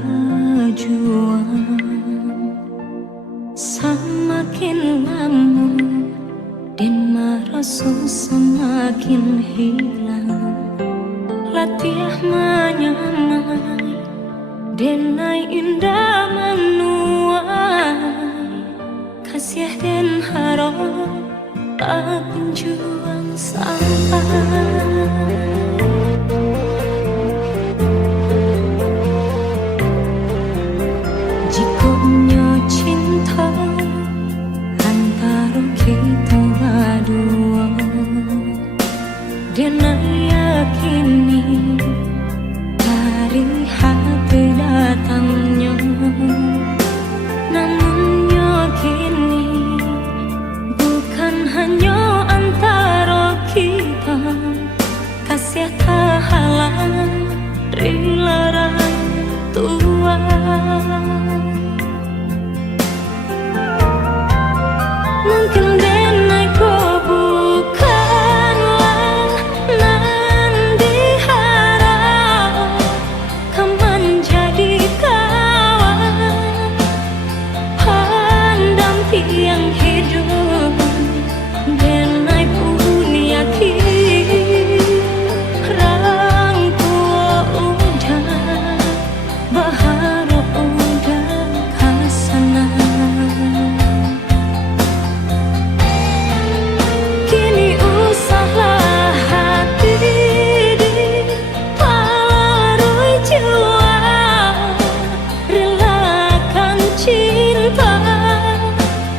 berjuang. Semakin lama dan merasa semakin hilang. Latihan menyamai denai indah menuai. Kasih dan harap tak kunjung sampai. Jikonya cinta antara kita berdua, dan yakini dari hati datangnya. Namun yakini bukan hanya antara kita. Kasih tak halang rela tua. Mungkin denai kau bukanlah nan diharap. Kau menjadi kawan pendamping hidup. Denai pun yakin orang tua udah berharap udah kesana. Kini usahlah hati dipalarui jiwa, relakan cinta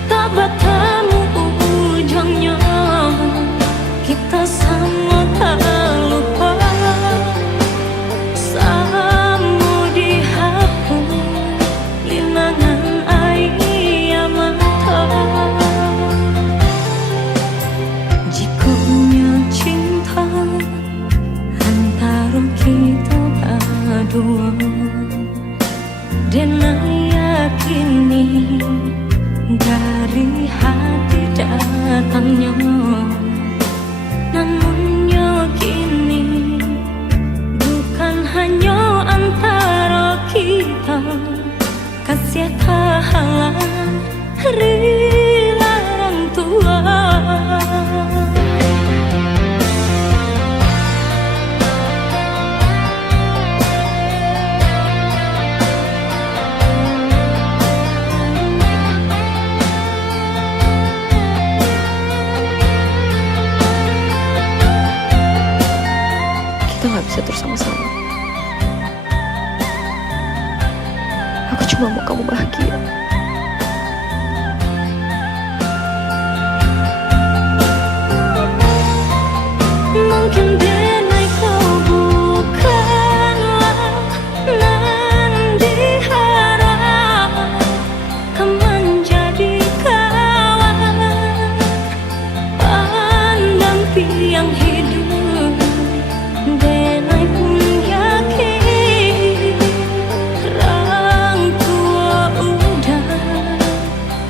tak bertemu ujungnya. Kita sama tak lupa, sama dihapus linangan air mata. Jikonya cinta antara kita berdua, dan yakini dari hati datangnya. Namun yakini bukan hanya antara kita. Kasih tak halang rela tua. Kita gak bisa terus sama-sama. Aku cuma mau kamu bahagia. Mungkin denai kau bukanlah nan diharap. Kau menjadi kawan pendamping hidup. Denai pun yakin orang tua udah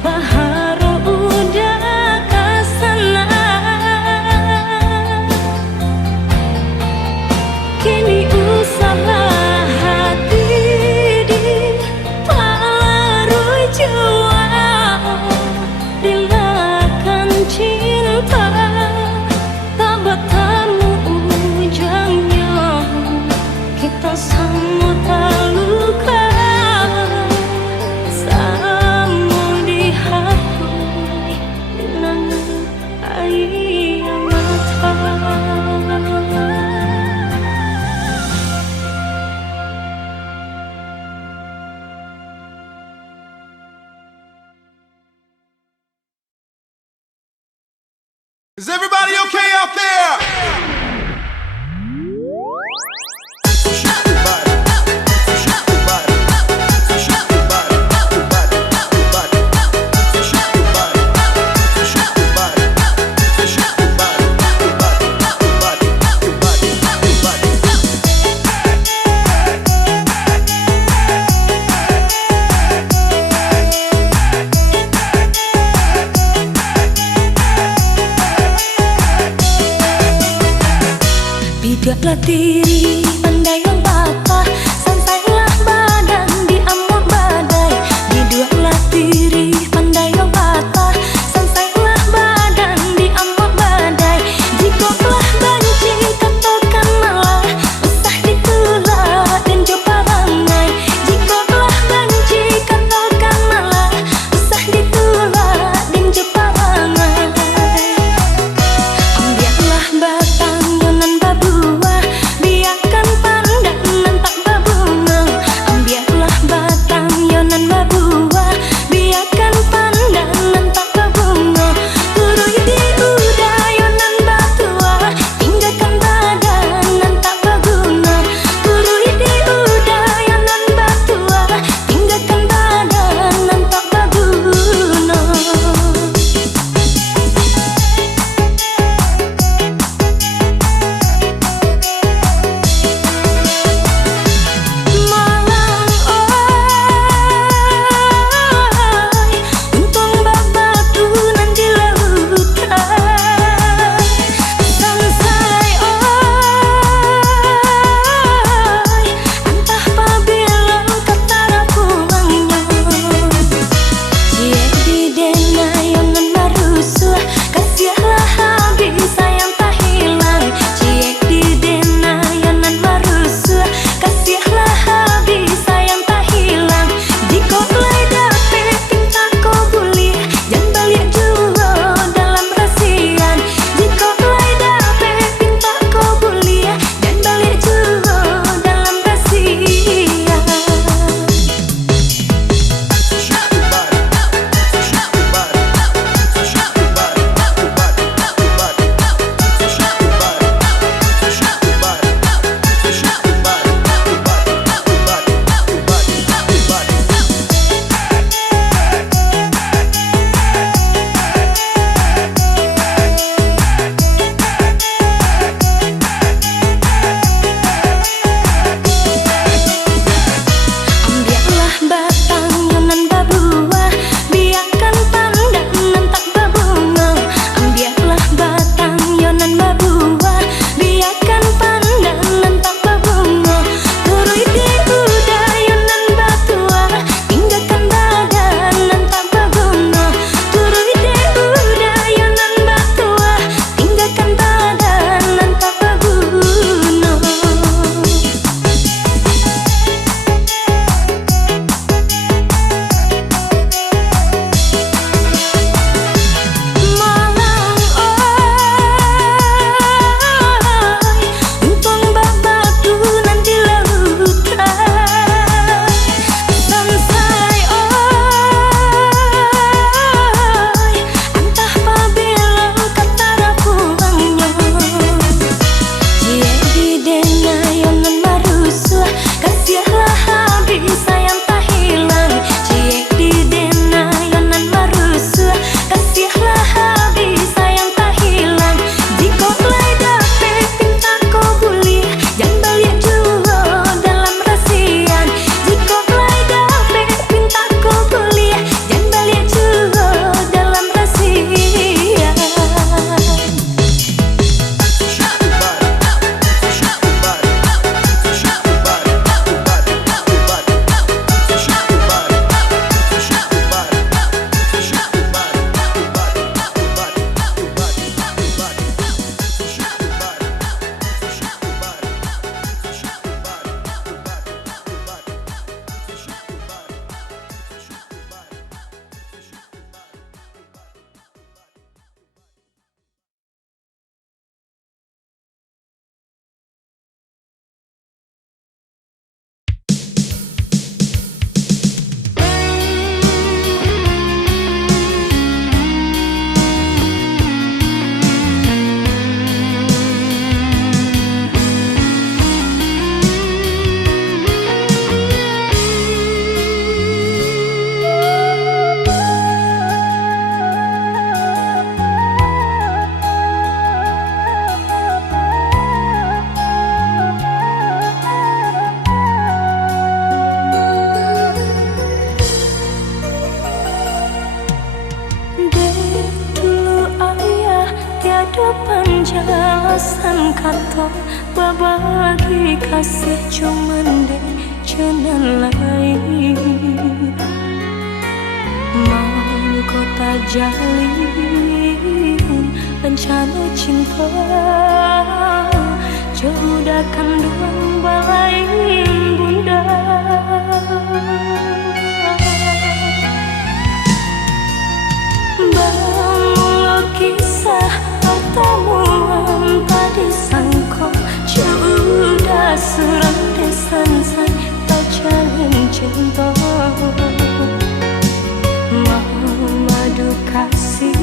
berharap udah kesana. Kini usahlah hati dipalarui jiwa, relakan cinta tak bertemu ujungnya. Kita sama terluka, sama dihapus linangan air mata. Is everybody okay out there? Bijaklah diri, pandailah bapa, sansailah badan alasan kata babagi kasih cuman deh jangan lain mau kota jalin rencana cinta jauh kandung balai bunda bangun kisah pertemuan tadi sangko sudah suram desan say tak jalin cinta madu kasih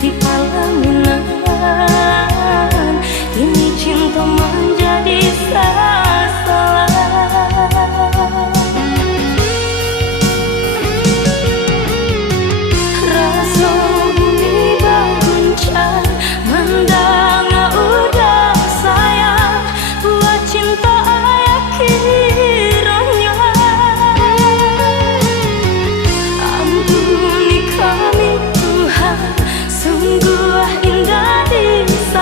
di pelaminan ini cinta menjadi salah rasa bumi berguncang mendang udah sayang buat cinta ayah kiranya ampuni kami Tuhan sungguh indah di sana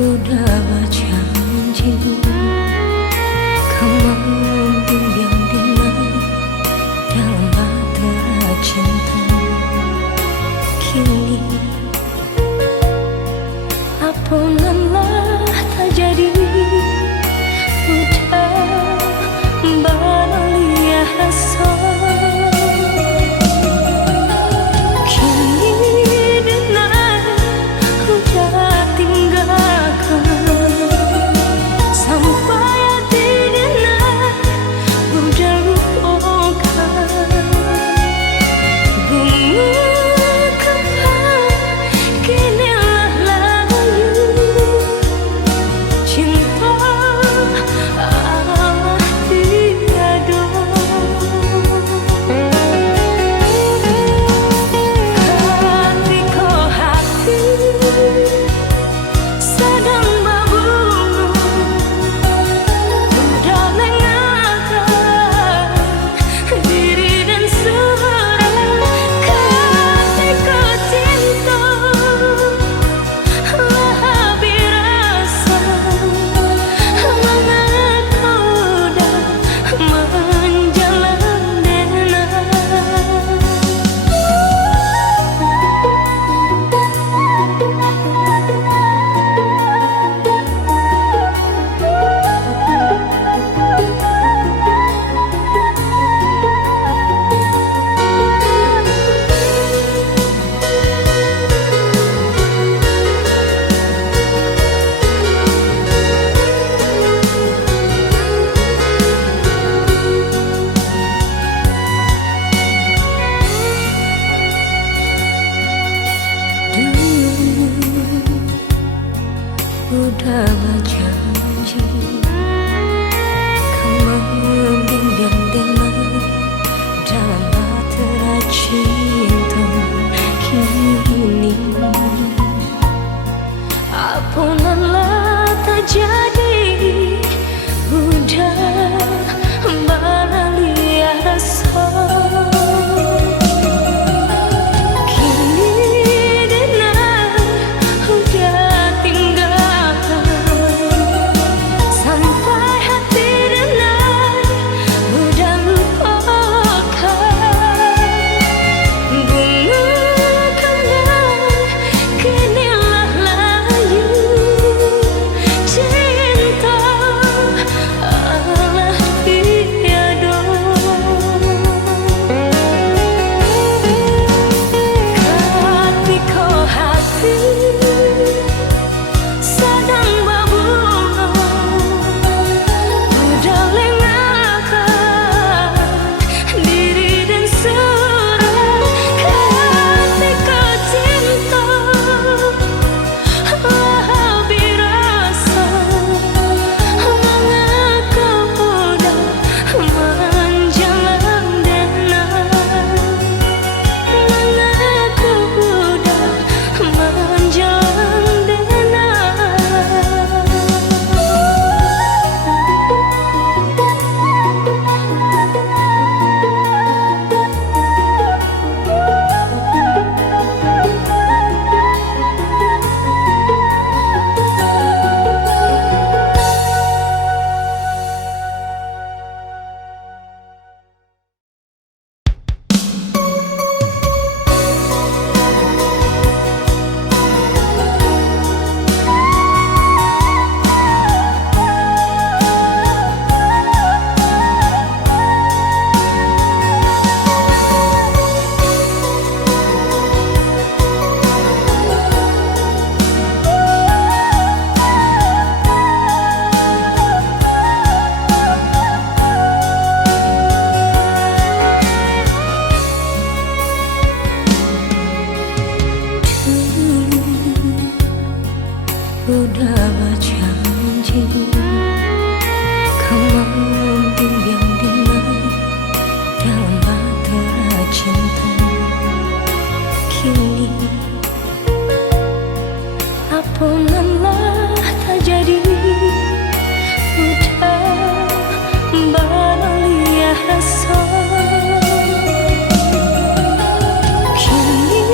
udah berjanji kau membimbing dengan dalam bahtera cinta. Kini ampunanlah tak jadi, udah beralih rasa. Udah berjanji kau membimbing dengan dalam bahtera cinta. Kini ampunanlah tak jadi, udah beralih rasa. Udah berjanji kau membimbing dengan dalam bahtera cinta. Kini ampunanlah tak jadi, udah beralih rasa. Kini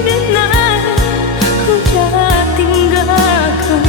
dengar udah tinggalkan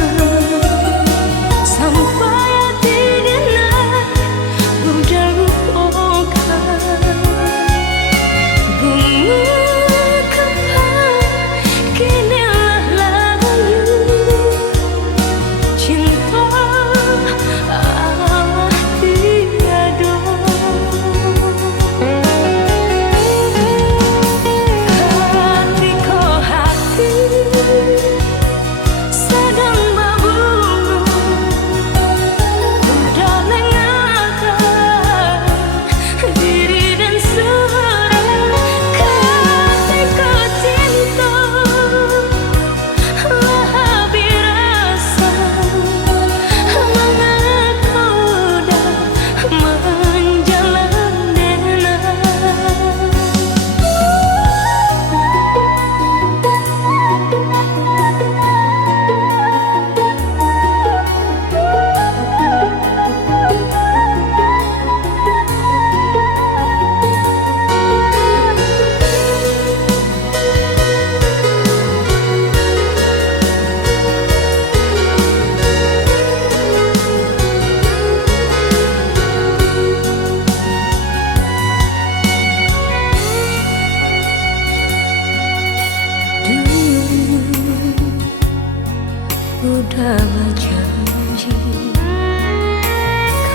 udah berjanji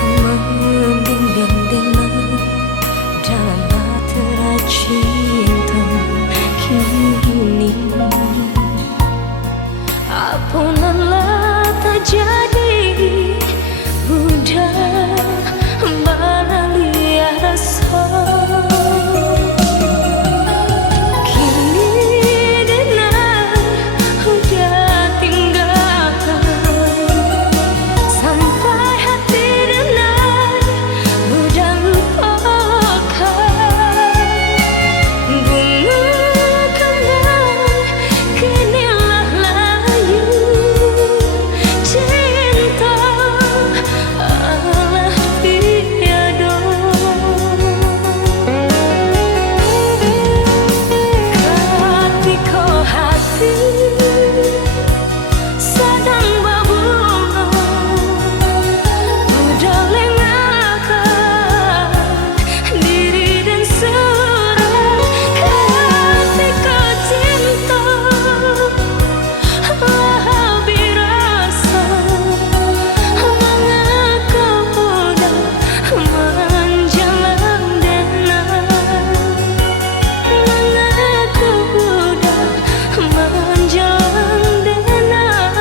kau membimbing dengan dalam bahtera cinta kini. Apalah terjadi, udah beralih rasa. Kini dengar udah tinggalkan, sampai hati dengar udah lupakan. Bunga kembang kinilah layu, cinta alah tiada. Ketika hati sedang berbunga, udah lengahkan diri dan surat. Ketika cinta lebih rasa, mengapa udah menjalan denang, mengapa udah menjalan denang.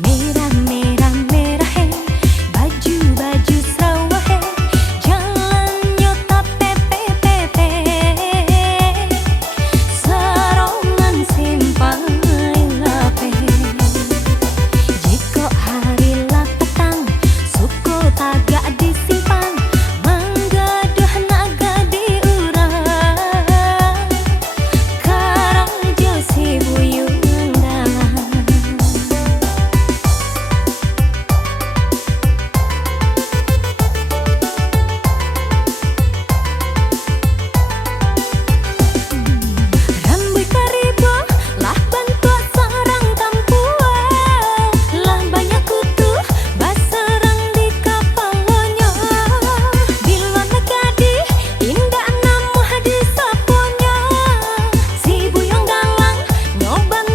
Merah merah merah he, baju baju sawah he, jalannya tak pepe pepe, serongan simpai lape. Jika hari lah petang, suku tagak disimpan, manggaduh naga diurang, karang jo si buyung dalam. Rambut karibo lah bantuan sarang kampuan, lah banyak kutu baserang di kapalnya. Bila negadi indah namu hadis saponya, si buyung galang nyoban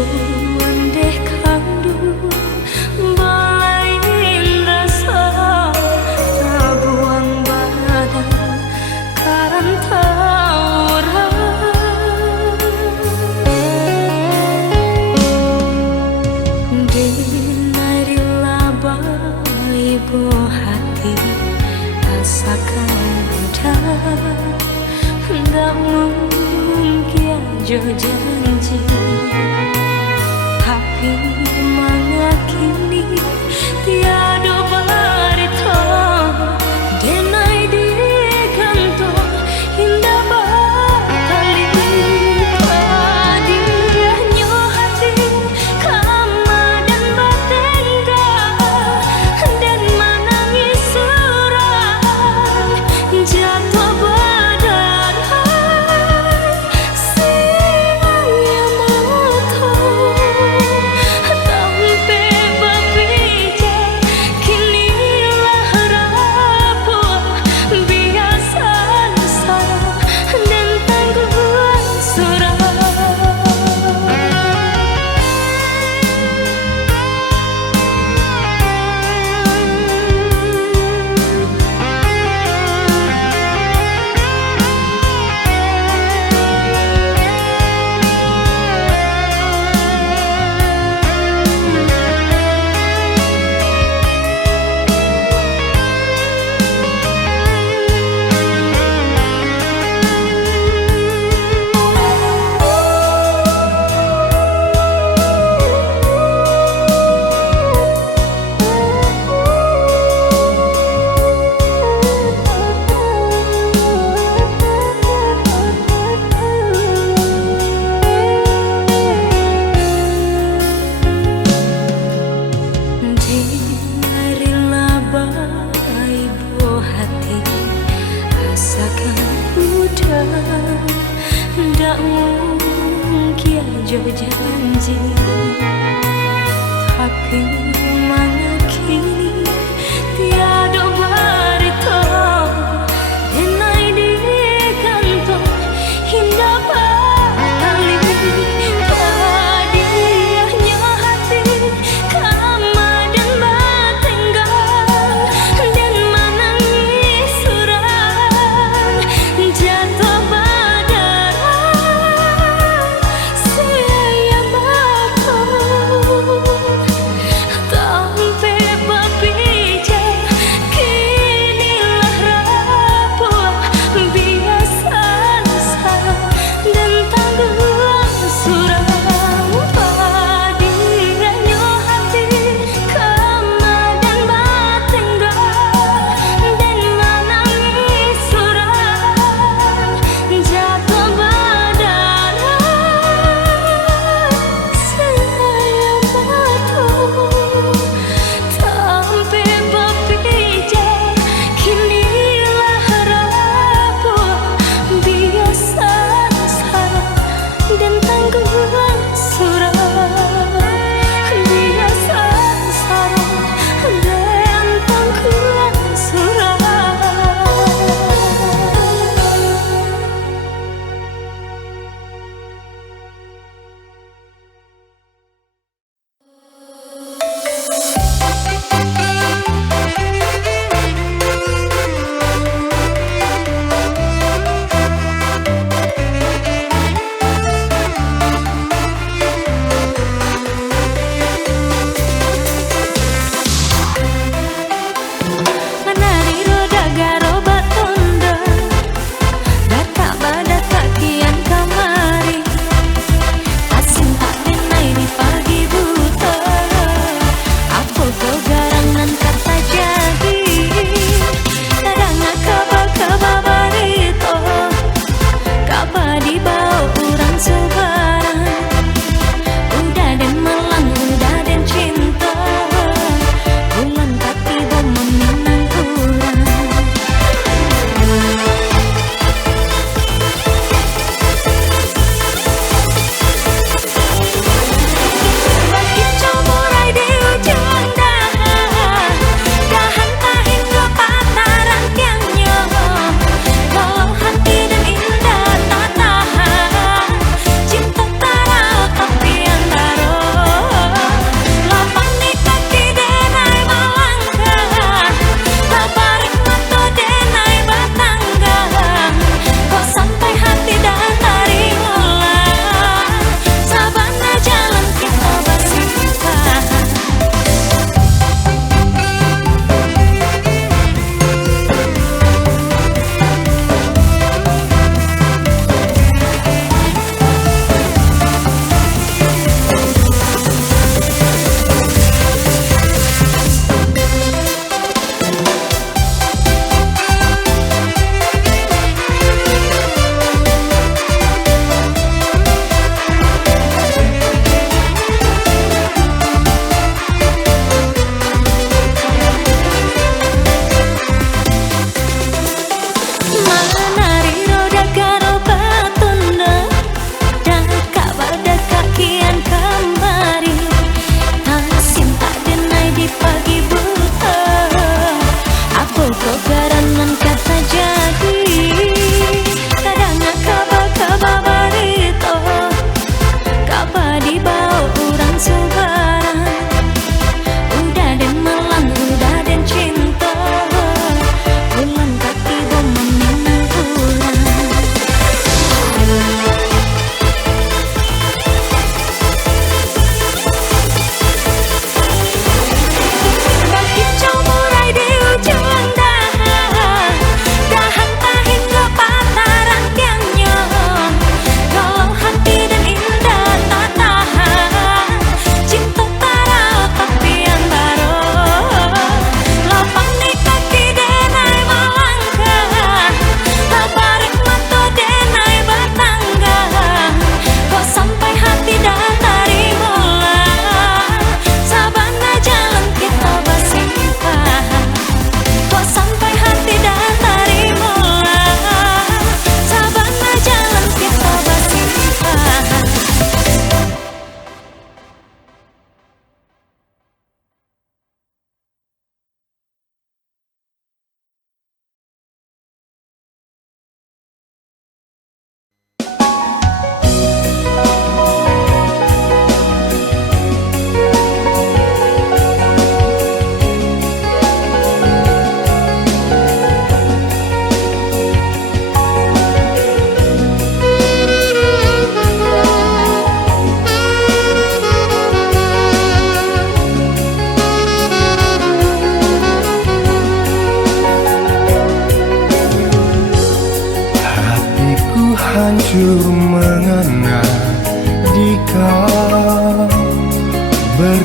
ndeh kandu balain rasa tabuang badan karantauran dinari laba ibu hati asakan udah nggak mungkin jo janji tapi mengakini tiada barita denai di kantong indah bakali padiahnya hati kama dan batengga dan menangis surai jatuh berdarah siaya mata tampe berpijak kinilah rapuh biasa salah dan tangguhan surah. Dinari laba ibu hati asakan udah ndak mungkin jo janji tapi mengakini tiada barita denai di kantong indah bakali padiahnya hati kama dan batenggang dan menangis surai jatuh berdarah siaya mata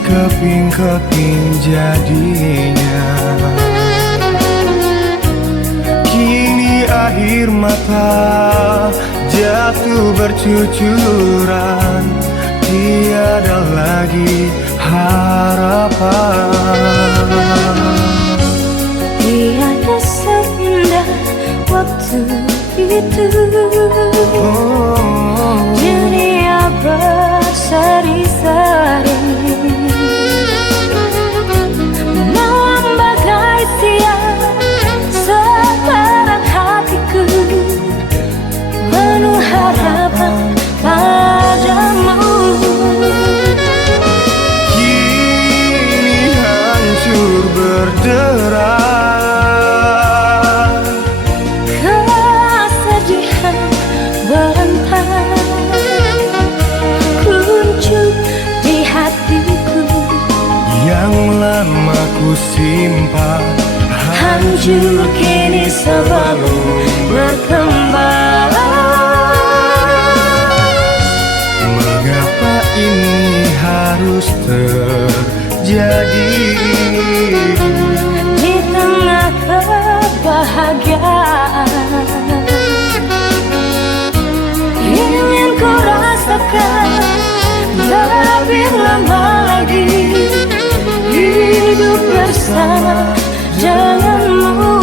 keping-keping jadinya. Kini air mata jatuh bercucuran, tiada lagi harapan. Tiada seindah waktu itu, dunia berseri-seri, malam bagai siang sekarang hatiku penuh harapan padamu. Kini hancur berderai, Kesedihan berantai kuncup di hatiku, yang lama ku simpan hancur kini sebelum berkembang. Mengapa ini harus terjadi? Di tengah kebahagiaan ingin ku rasakan lebih lama lagi hidup bersama denganmu.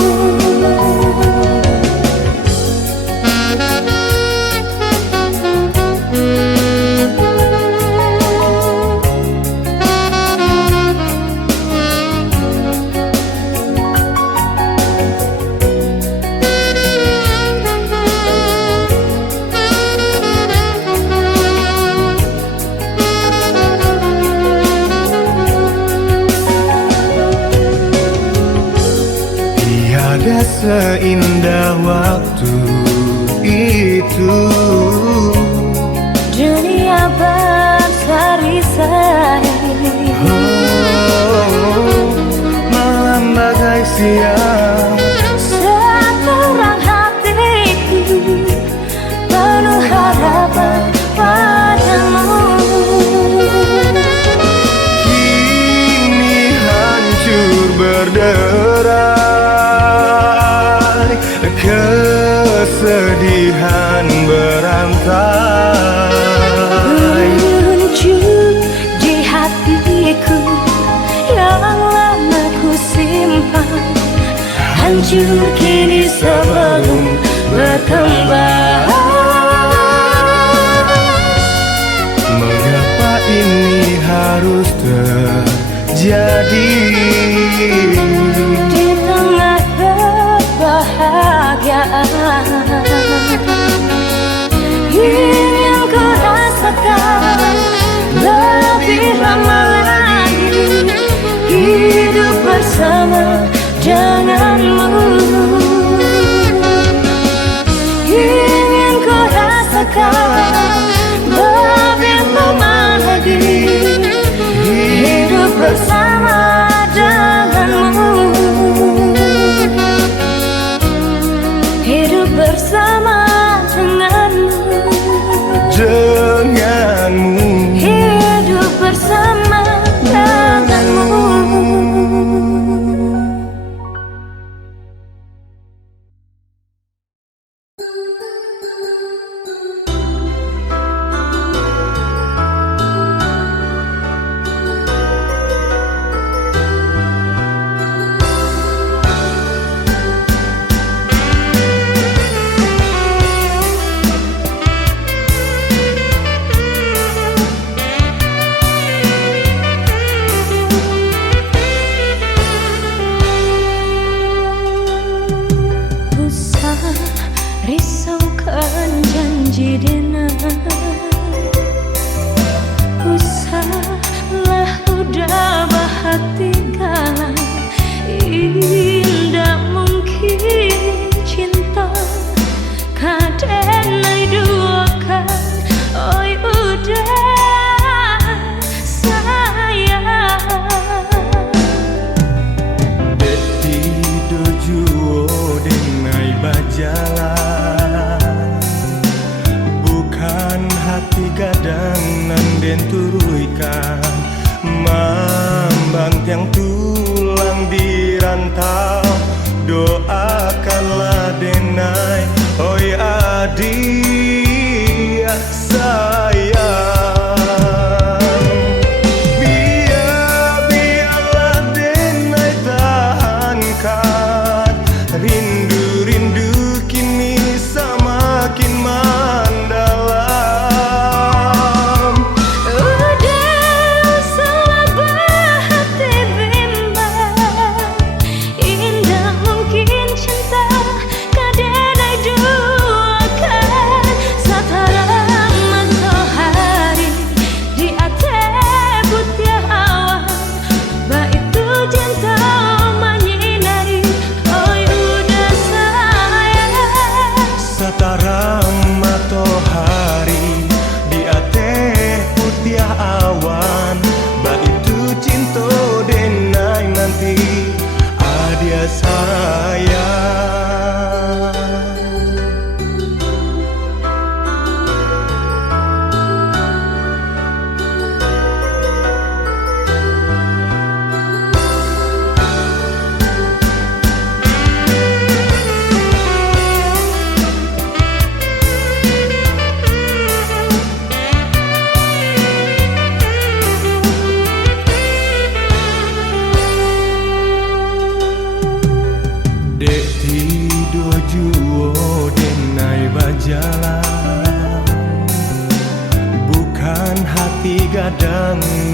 Tiada seindah waktu itu, Dunia berseri-seri, malam bagai siang sekarang hatiku penuh harapan padamu. kini hancur berderai, kesedihan berantai. Muncul di hatiku yang lama ku simpan, hancur kini sebelum berkembang. Mengapa ini harus terjadi? Di tengah kebahagiaan ingin ku rasakan lebih lama lagi hidup bersama denganmu. Ingin ku rasakan lebih lama lagi hidup bersama denganmu. Hidup bersama denganmu. Hidup bersama denganmu.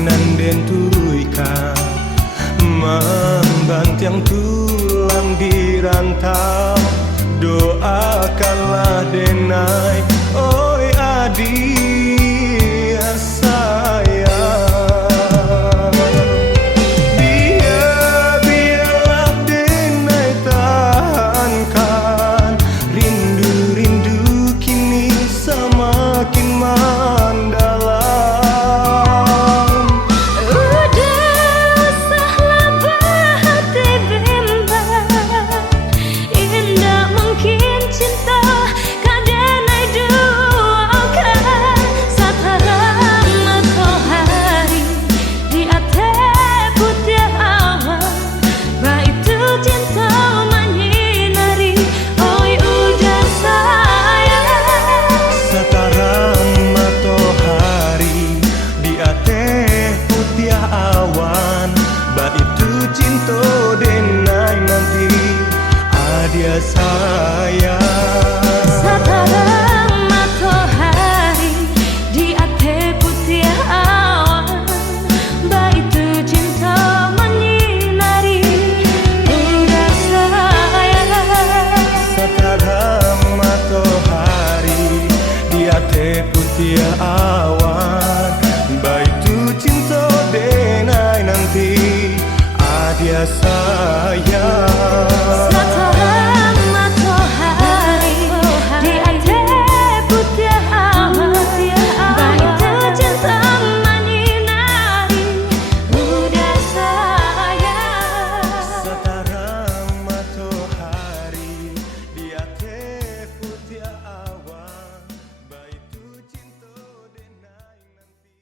nan den turuikan membantiang tulang di rantau. Doakanlah denai, oi adik sayang. Biarlah denai tahankan, rindu-rindu kini semakin mendalam. Udah usahlah berhati bimbang, indah mungkin cinta kadenai duakan. Sataran matahari di atas putih awan, baitu cinta menyinari, oi udah sayang. Sekarang matahari di atas putih awan, baitu cinta denai nanti adia sayang. Sataran matahari di atas putih awan, baitu cinta menyinari, udah sayang. Sekarang matahari di atas putih awan, baitu cinta denai nanti adia sayang. Sataran matahari di atas putih awan, baitu cinta menyinari, udah sayang. Sekarang matahari di atas putih awan, baitu cinta denai nanti.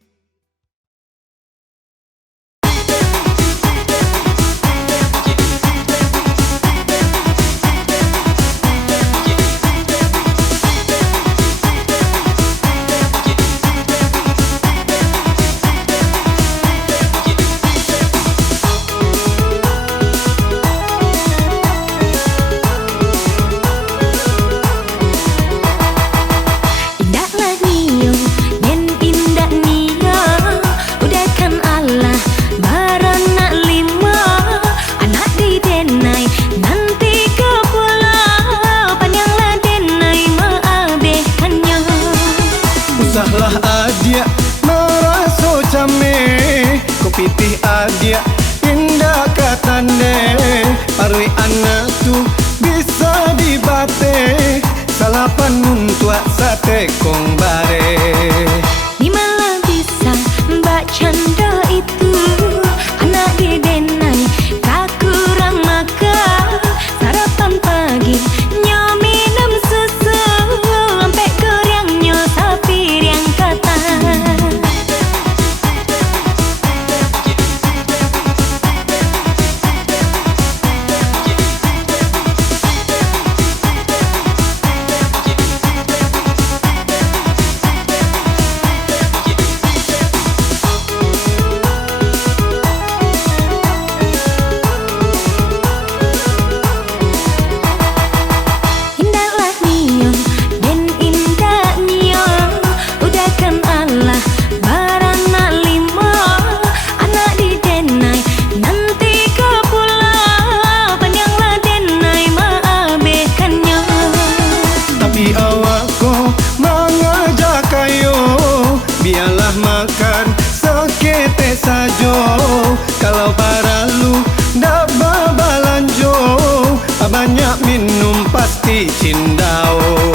Indahlah nio, nen indah nio, udahkan Allah baranak lima, anak di denai nanti ke pulau, panjanglah denai maabehkannya. Usahlah adia meraso came, kopitih adia indah katane, parwi anak tu bisa dibate, salapan muntua sate kong bare. Di mana bisa mbak canda itu, anak di denai tak kurang makan, sarapan pagi nyo minum susu, sampai kuriang nyo sapi yang kata. Indahlah nio, den indah nio, udahkan Allah baranak lima, anak di denai nanti ke pulau, panjanglah denai maabehkannya. Tapi awakku mengajak kayo, biarlah makan sekete sajo. Kalau paralu ndak babalanjo, banyak minum pasti cindao.